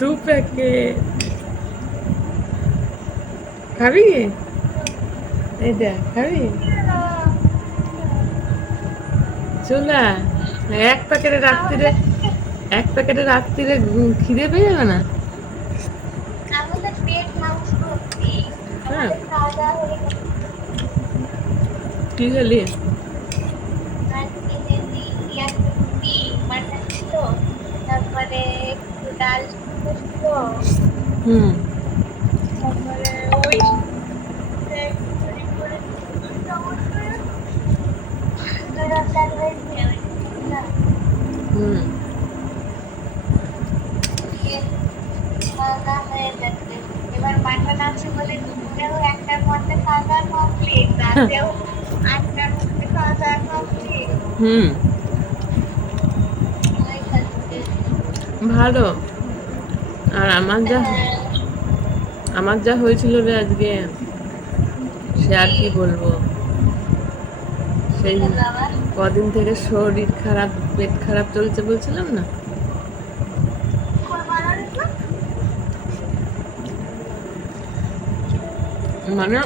দু প্যাকেট খাবি? এটা খাবি? চুলা এক প্যাকেটে রাত্রিরে খিদে পেয়ে যাবে না? হ্যাঁ, কি খেলি? তারপরে একটু ডাল ছিল, হুম তারপরে ওই হুম এবার মাটন আছে বলে দুপুরেও একটার মধ্যে খাওয়া দাওয়া কমপ্লিট, রাতেও 8টার মধ্যে খাওয়া দাওয়া কমপ্লিট। হুম ভালো। আর আমার যা হয়েছিল রে আজকে, সে আর কি বলবো। সেই কদিন থেকে শরীর খারাপ, পেট খারাপ চলছে বলছিলাম না? মানে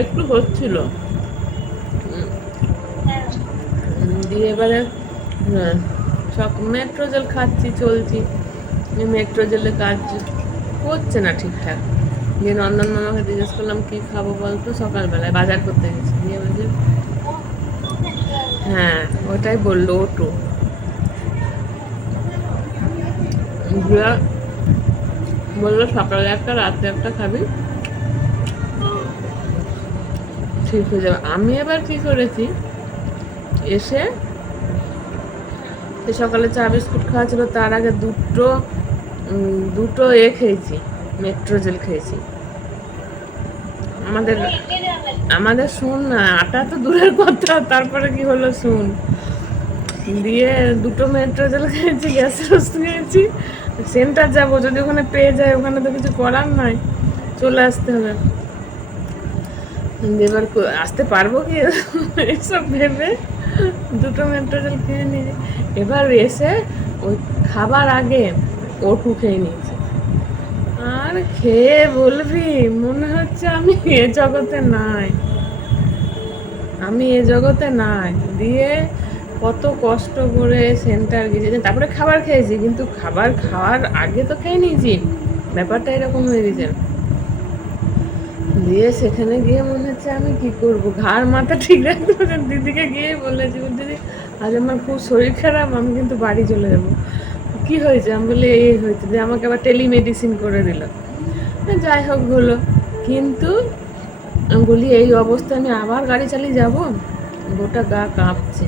একটু হচ্ছিল, দিয়ে এবারে সব মেট্রোজেল খাচ্ছি, চলছি। মেট্রোজেলে কাজ হচ্ছে না ঠিকঠাক। দিয়ে নন্দন মামাকে জিজ্ঞেস করলাম কি খাবো বলতো, সকালবেলায় বাজার করতে গেছি। দিয়ে বলছে হ্যাঁ ওটাই বললো, ওটু। দিয়ে বললো সকালে একটা রাতে একটা খাবি, ঠিক হয়ে যাবে। আমি এবার কি করেছি, এসে সকালে চা বিস্কুট খাওয়া ছিল, তার আগে দুটো খেয়েছি, মেট্রোজেল খেয়েছি। আমাদের আমাদের শুন না, আটা তো দূরের কথা, তারপরে কি হলো শুন। দিয়ে দুটো মেট্রোজেল খেয়েছি, গ্যাসের ওষুধ খেয়েছি। সেন্টার যাবো, যদি ওখানে পেয়ে যায়, ওখানে তো কিছু করার নাই, চলে আসতে হবে। এবার আসতে পারবো কি এসব ভেবে দুটো মেট্রোজেল খেয়ে নিয়ে এবার এসে ওই খাবার আগে ওটু খেয়ে নিয়েছি। আর খেয়ে বলবি মনে হচ্ছে আমি এ জগতে নাই, দিয়ে কত কষ্ট করে সেন্টার গেছি, তারপরে খাবার খেয়েছি, কিন্তু খাবার খাওয়ার আগে তো খেয়ে নিয়েছি, ব্যাপারটা এরকম হয়ে গেছে। দিয়ে সেখানে গিয়ে মনে হচ্ছে আমি কি করব, ঘাড় মাথা ঠিক রাখতে পারছি। দিদিকে গিয়ে বলেছি, দিদি আজ আমার খুব শরীর খারাপ, আমি কিন্তু বাড়ি চলে যাবো। কি হয়েছে? আমি বলি এই হয়েছে, যে আমাকে আবার টেলিমেডিসিন করে দিল। যাই হোক হলো, কিন্তু আমি বলি এই অবস্থায় আমি আবার গাড়ি চালিয়ে যাব, গোটা গা কাঁপছে।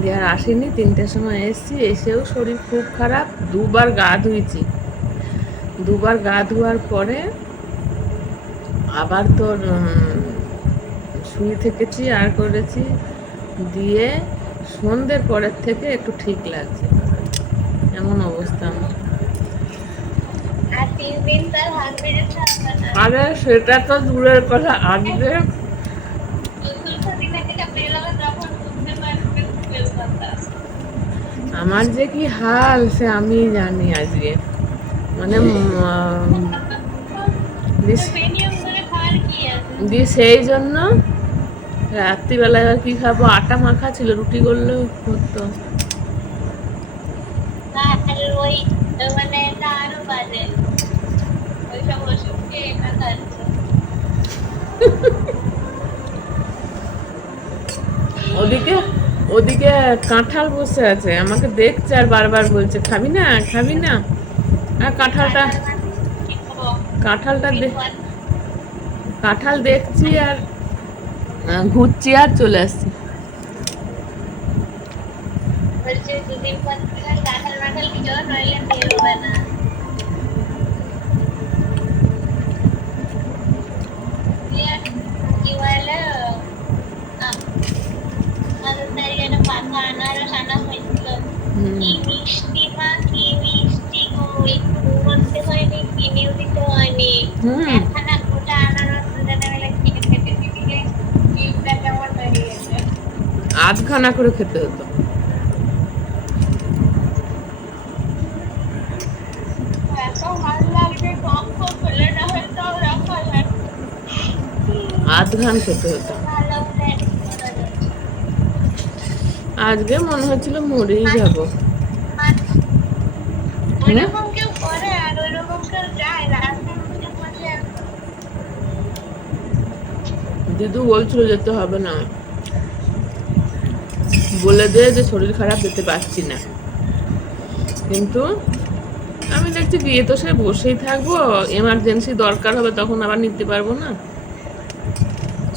দিয়ে আর আসিনি, 3টের সময় এসছি, এসেও শরীর খুব খারাপ। দুবার গা ধোয়ার পরে আবার তোর শুয়ে থেকেছি আর করেছি। দিয়ে সন্ধ্যের পরের থেকে একটু ঠিক লাগছে, এমন অবস্থা আমার। আরে সেটা তো দূরের কথা, আজকে আমার যে কি হাল সে আমি জানি আজকে। মানে দিয়ে সেই জন্য রাত্রিবেলায় আর কি খাবো, আটা মাখা ছিল, রুটি করলেও হতো। ওদিকে ওদিকে কাঁঠাল বসে আছে, আমাকে দেখছে আর বারবার বলছে খাবি না খাবি না। আর কাঁঠাল দেখছি আর ঘুরছি আর চলে আসছি। আধখানা করে খেতে হতো। ভাত ঘান খেতে হতো। ভালো প্ল্যানিং করা যাচ্ছে। আজকে মনে হচ্ছিল মরেই আর যাব। আর হুম, ওইরকম কেউ করে আর ওইরকম কেউ যায় রাস্তার মধ্যে একদম। দিদু বলছিল যেতে হবে না, বলে দে যে শরীর খারাপ, যেতে পারছি না। কিন্তু আমি দেখছি গিয়ে তো সে বসেই থাকবো, এমার্জেন্সি দরকার হবে তখন আবার নিতে পারবো না,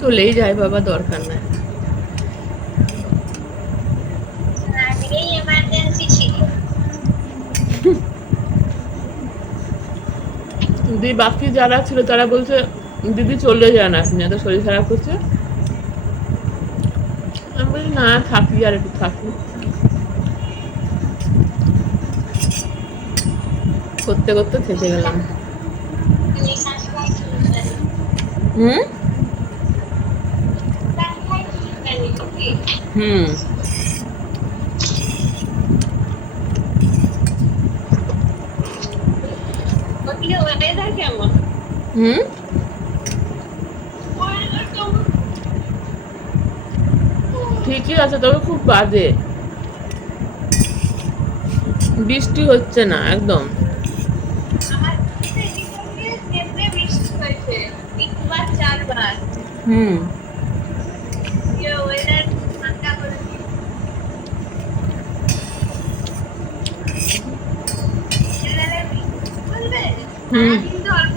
চলেই যায় বাবা, দরকার নাই। আজকেই এমার্জেন্সি ছিল। দিদি বাকি যারা ছিল তারা বলছে দিদি চলে যান আপনি, এত শরীর খারাপ করছে। আমি বলি না, থাকি আর একটু থাকি। করতে করতে থেকে গেলাম। হুম হুম। ওদিকে ওয়েদার কেমন? হুম, ওয়েদার কেমন? ঠিকই আছে, তবে খুব বাজে, বৃষ্টি হচ্ছে না একদম। আমার এদিকে নেমে বৃষ্টি হয়েছে 3 বার 4 বার। হুম, ওয়েদার ঠান্ডা করে দিয়েছে। এবারে বৃষ্টি বলবে হুম। সারাদিন তো অল্প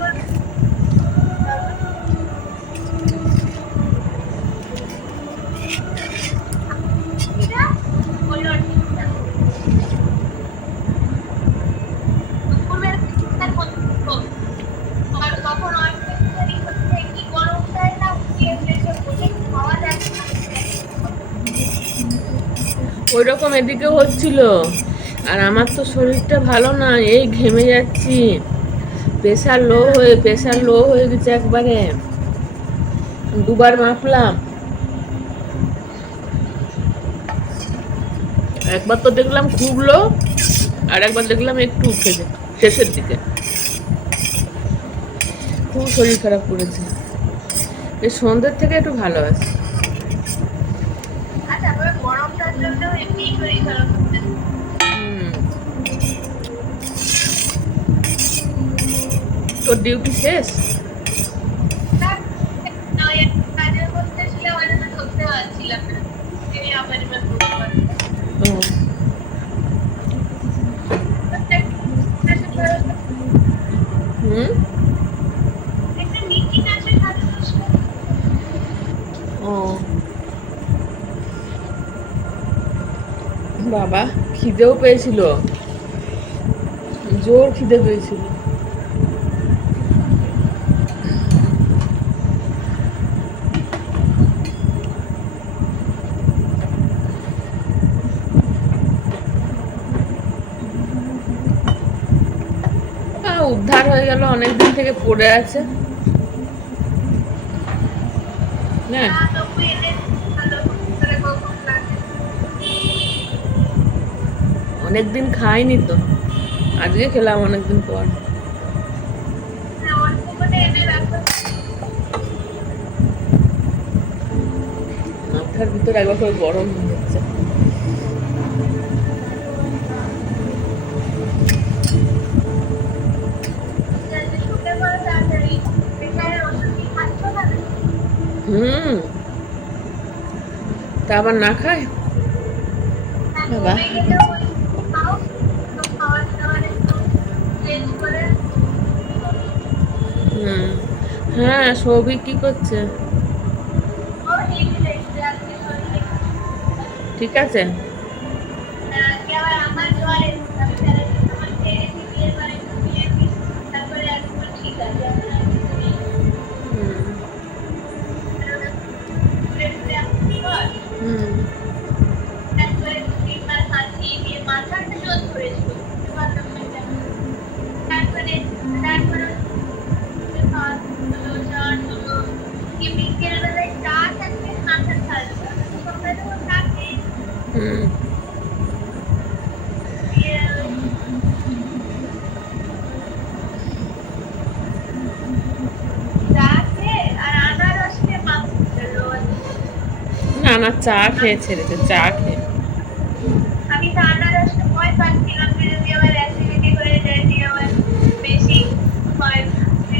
এটা হলো ঠিকঠাক। দুপুরবেলা ঠিকঠাক হতো। আর তখন অল্প একটুখানি হচ্ছে কি গরমটাই না উঠিয়ে এসে বসে খাওয়া যাচ্ছে না। ওই রকম এদিকে হচ্ছিল। আর আমার তো শরীরটা ভালো না, এই ঘেমে যাচ্ছি, প্রেশার লো হয়ে গেছে একবারে, 2বার মাপলাম। একবার তো দেখলাম খুব লো, আর একবার দেখলাম একটু উঠেছে শেষের দিকে। খুব শরীর খারাপ করেছে, এই সন্ধ্যের থেকে একটু ভালো আছে। আর তারপরে গরমটার জন্য এমনি শরীর খারাপ হচ্ছে। হুম। তোর ডিউটি শেষ? তার না ওই একটা কাজের মধ্যে ছিলাম ওই জন্য ধরতে পারছিলাম না। এই আবার এবার ধরতে পারছি। ও, হুম, একটা মিটিং আছে সাড়ে 10টায়। ও বাবা, খিদেও পেয়েছিল, জোর খিদে পেয়েছিল। উদ্ধার হয়ে গেল, অনেকদিন থেকে পড়ে আছে না। না তবু এদের ভালো করে কখন লাগে। অনেকদিন খাইনি তো, আজকে খেলাম অনেকদিন পর। না অল্প করে এনে রাখো। মাথার ভিতর একবার করে গরম হয়ে যাচ্ছে। যাতে শুকে পড়ো তাড়াতাড়ি। প্রেশারের ওষুধ কি খাচ্ছ না? হুম, তা আবার না খায় না বাবা। কমে গেলেও ওই খাও। তো খাওয়ার দাওয়ার একটু চেঞ্জ করে। হুম, হ্যাঁ, সৌভিক কি করছে? ও টিভি দেখছে আজকে শরীরে। ঠিক আছে। আজকে আবার আমার জ্বর এসেছে। আমি প্যারাসিটামল খেয়ে গেছি, বিয়ের পরে একটু খেয়েছি। তারপরে এখন ঠিক আছে, এখন আর কিছু নেই। হুম ঘুরে ঘুরে আসছি জ্বর। হুম তারপরে 2-3 বার হাঁচি দিয়ে মাথাটা জোর ধরেছিল। বুঝতে পারলাম না কেন। তারপরে তারপরে খাওয়া হলো, জ্বর হলো। কি বিকেল বেলায় চা থাকলে মাথা ঠান্ডা। সকালেও চা খেয়ে হুম। না, চা খেয়ে ছেড়েছে, চা খেয়ে। আমি ঠান্ডা রসটা ভয় পাচ্ছিলাম যে যদি আমার অ্যাসিডিটি হয়ে যায়, যে আমার বেশি হয়।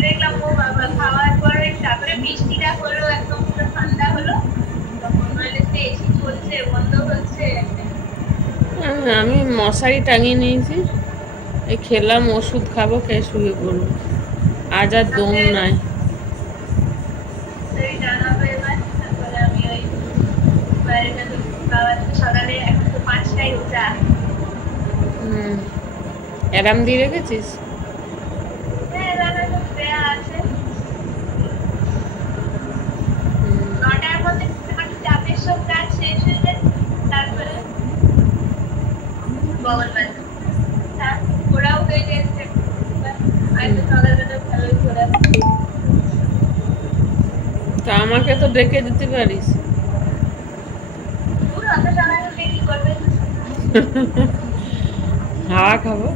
দেখলাম ও বাবা, খাওয়ার পরে তারপরে বৃষ্টিটা হলো, একদম পুরো ঠান্ডা হলো, তখন মানে এসি চলছে বন্ধ হচ্ছে। আমি মশারি টাঙিয়ে নিয়েছি, এই খেলাম, ওষুধ খাবো, খেয়ে শুয়ে পড়বো। আজ আর দম নাই। সেই জানাবো এবার, তারপরে আমি ওই বাইরে যাবো বাবা সকালে, এখন তো 5টায় উঠা। হুম, অ্যালার্ম দিয়ে রেখেছিস? হ্যাঁ দাদা তো দেয়া আছে। হুম, 9টার মধ্যে আমার চাপের সব কাজ শেষ হয়ে যায়, তারপরে বগল বাজে। হ্যাঁ, ওরাও হয়ে গেছে। আজ তো সকালবেলা ভালোই ঘোরা। তা আমাকে তো ডেকে দিতে পারিস। দূর অত সকালে উঠে কি করবে? হাওয়া খাবো।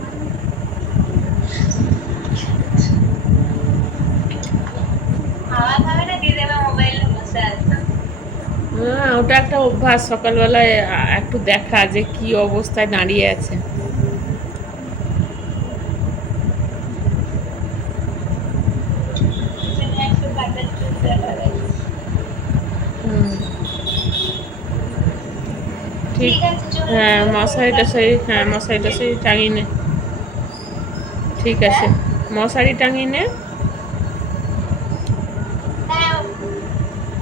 হাওয়া খাবে না, দিয়ে দেবে মোবাইলে বসে আছে। হ্যাঁ, ওটা একটা অভ্যাস, সকালবেলায় একটু দেখা যে কি অবস্থায় দাঁড়িয়ে আছে। পিছনে একটা কাটার চুল দেখা গেছে। হুম, ঠিক। ঠিক আছে, চলো হ্যাঁ, তাহলে পরে মশারিটা কথা সেই, হবে। হ্যাঁ মশারিটা সেই টাঙিয়ে নে। ঠিক আছে, হ্যাঁ মশারি টাঙিয়ে নে। হ্যাঁ, আমি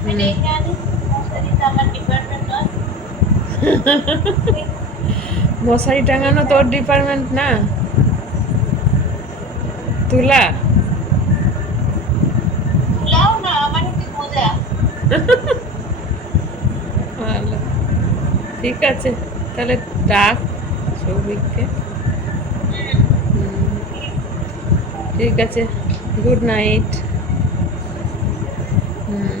হুম। দেখে আনি। মশারি তো আমার ডিপার্টমেন্ট নয়। মশারি টাঙানো তোর ডিপার্টমেন্ট না, তুলা। তুলাও না, আমার হচ্ছে মোজা। ভালো, ঠিক আছে, তাহলে ডাক সৌভিককে। হুম, ঠিক আছে, গুড নাইট। হুম,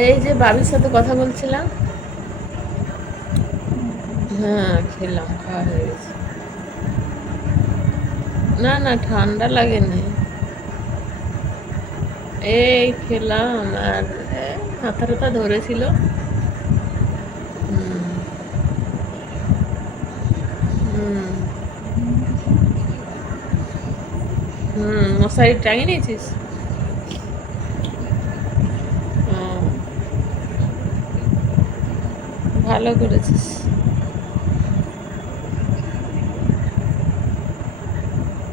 এই যে বাবির সাথে কথা বলছিলাম। হ্যাঁ খেলাম, খাওয়া হয়ে গেছে। না না, ঠান্ডা লাগেনি, এই খেলাম। আর মাথা টাথা ধরেছিল। হুম, হুম, মশারি টাঙিয়ে নিয়েছিস? ও, ভালো করেছিস।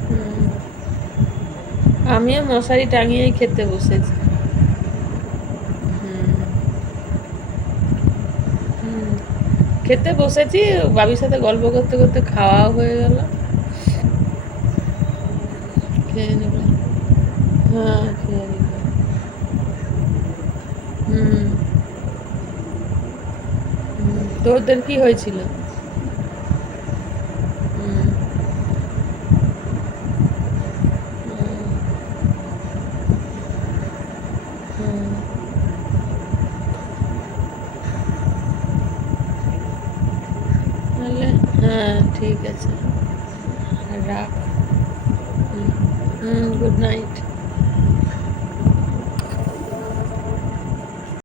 হুম, আমিও মশারি টাঙিয়েই খেতে বসেছি। হুম, হুম, খেতে বসেছি, বাবির সাথে গল্প করতে করতে খাওয়াও হয়ে গেল। খেয়ে নিলাম। হ্যাঁ খেয়ে নিলাম। হুম, তোদের কি হয়েছিল? হুম, হুম, হুম, তাহলে হ্যাঁ ঠিক আছে, রাখ। হুম, গুড নাইট।